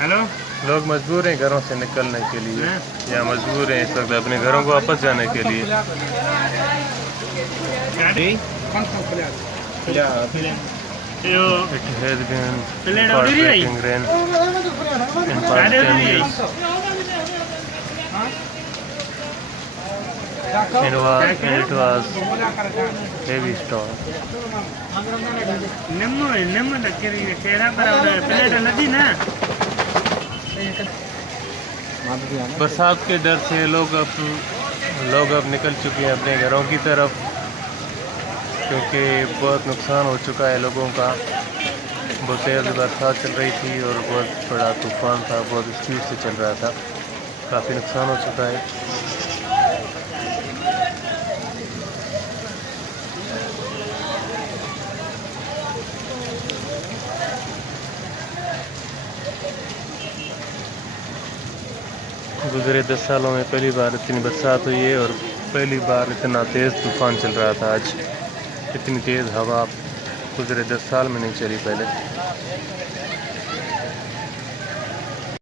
Hello. लोग मजबूर हैं घरों से निकलने के लिए, या मजबूर हैं इस वक्त अपने घरों को वापस जाने के लिए। It has been incorporating rain in past 10 years and it was heavy storm. बरसात के डर से लोग अब निकल चुके हैं अपने घरों की तरफ, क्योंकि बहुत नुकसान हो चुका है लोगों का। बहुत तेज़ बरसात चल रही थी और बहुत बड़ा तूफ़ान था, बहुत स्पीड से चल रहा था, काफ़ी नुकसान हो चुका है। गुज़रे 10 सालों में पहली बार इतनी बरसात हुई है और पहली बार इतना तेज़ तूफ़ान चल रहा था आज। इतनी तेज़ हवा गुज़रे 10 साल में नहीं चली पहले।